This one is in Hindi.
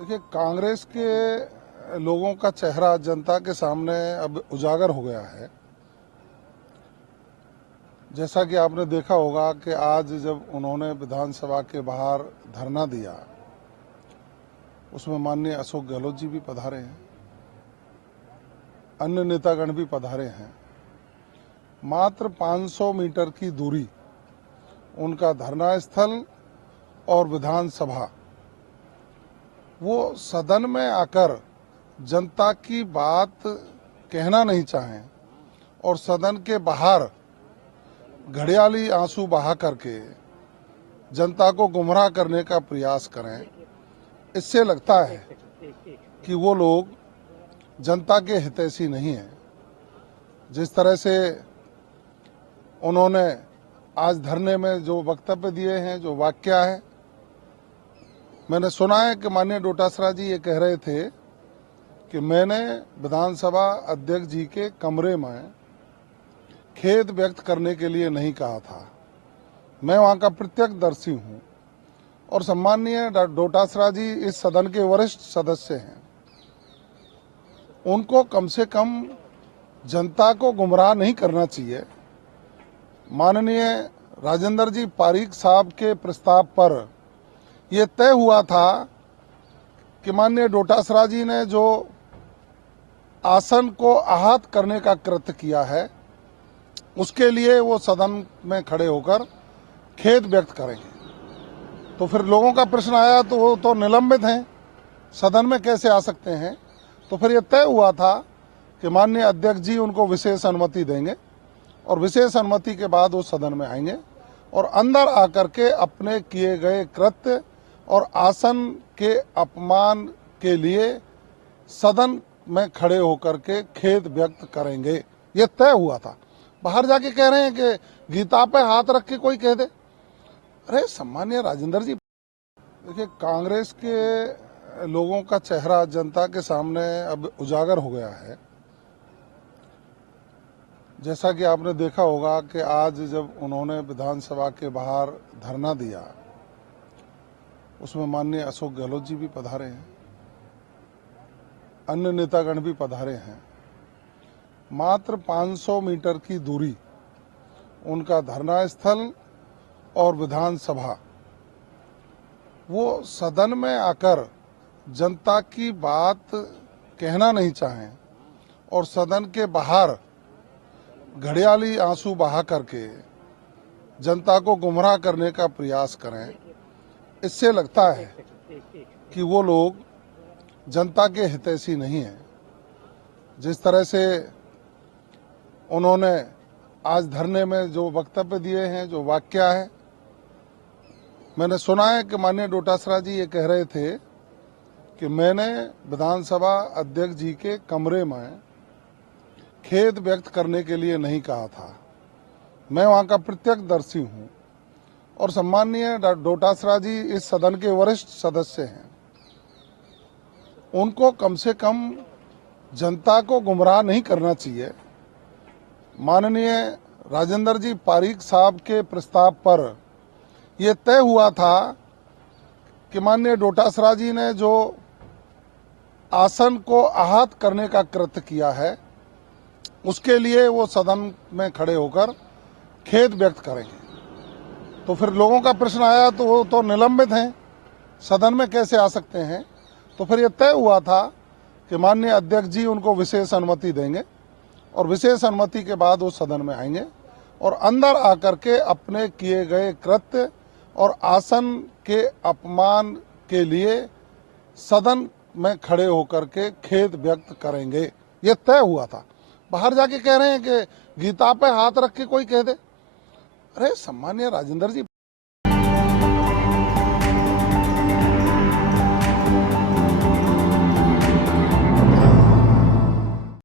देखिए, कांग्रेस के लोगों का चेहरा जनता के सामने अब उजागर हो गया है। जैसा कि आपने देखा होगा कि आज जब उन्होंने विधानसभा के बाहर धरना दिया, उसमें माननीय अशोक गहलोत जी भी पधारे हैं, अन्य नेतागण भी पधारे हैं। मात्र 500 मीटर की दूरी उनका धरना स्थल और विधानसभा, वो सदन में आकर जनता की बात कहना नहीं चाहें और सदन के बाहर घड़ियाली आंसू बहा करके जनता को गुमराह करने का प्रयास करें। इससे लगता है कि वो लोग जनता के हितैषी नहीं हैं। जिस तरह से उन्होंने आज धरने में जो वक्तव्य दिए हैं, जो वाक्य है, मैंने सुना है कि माननीय डोटासरा जी ये कह रहे थे कि मैंने विधानसभा अध्यक्ष जी के कमरे में खेद व्यक्त करने के लिए नहीं कहा था। मैं वहां का प्रत्यक्षदर्शी हूं और सम्माननीय डोटासरा जी इस सदन के वरिष्ठ सदस्य हैं। उनको कम से कम जनता को गुमराह नहीं करना चाहिए। माननीय राजेंद्र जी पारीक साहब के प्रस्ताव पर यह तय हुआ था कि माननीय डोटासरा जी ने जो आसन को आहत करने का कृत्य किया है, उसके लिए वो सदन में खड़े होकर खेद व्यक्त करेंगे। तो फिर लोगों का प्रश्न आया तो वो तो निलंबित हैं, सदन में कैसे आ सकते हैं। तो फिर ये तय हुआ था कि माननीय अध्यक्ष जी उनको विशेष अनुमति देंगे और विशेष अनुमति के बाद वो सदन में आएंगे और अंदर आकर के अपने किए गए कृत्य और आसन के अपमान के लिए सदन में खड़े होकर के खेद व्यक्त करेंगे। ये तय हुआ था। बाहर जाके कह रहे हैं कि गीता पे हाथ रख के कोई कह दे। अरे सम्मानीय राजेंद्र जी, देखिए, कांग्रेस के लोगों का चेहरा जनता के सामने अब उजागर हो गया है। जैसा कि आपने देखा होगा कि आज जब उन्होंने विधानसभा के बाहर धरना दिया, उसमें माननीय अशोक गहलोत जी भी पधारे हैं, अन्य नेतागण भी पधारे हैं। मात्र 500 मीटर की दूरी उनका धरना स्थल और विधानसभा, वो सदन में आकर जनता की बात कहना नहीं चाहें और सदन के बाहर घड़ियाली आंसू बहा करके जनता को गुमराह करने का प्रयास करें। इससे लगता है कि वो लोग जनता के हितैषी नहीं हैं। जिस तरह से उन्होंने आज धरने में जो वक्तव्य दिए हैं, जो वाक्य है, मैंने सुना है कि माननीय डोटासरा जी ये कह रहे थे कि मैंने विधानसभा अध्यक्ष जी के कमरे में खेद व्यक्त करने के लिए नहीं कहा था। मैं वहां का प्रत्यक्षदर्शी हूं और सम्माननीय डोटासरा जी इस सदन के वरिष्ठ सदस्य हैं। उनको कम से कम जनता को गुमराह नहीं करना चाहिए। माननीय राजेंद्र जी पारीक साहब के प्रस्ताव पर यह तय हुआ था कि माननीय डोटासरा जी ने जो आसन को आहत करने का कृत्य किया है, उसके लिए वो सदन में खड़े होकर खेद व्यक्त करेंगे। तो फिर लोगों का प्रश्न आया तो वो तो निलंबित हैं, सदन में कैसे आ सकते हैं। तो फिर ये तय हुआ था कि माननीय अध्यक्ष जी उनको विशेष अनुमति देंगे और विशेष अनुमति के बाद वो सदन में आएंगे और अंदर आकर के अपने किए गए कृत्य और आसन के अपमान के लिए सदन में खड़े होकर के खेद व्यक्त करेंगे। ये तय हुआ था। बाहर जाके कह रहे हैं कि गीता पे हाथ रख के कोई कह दे। अरे सम्मानीय राजेंद्र जी,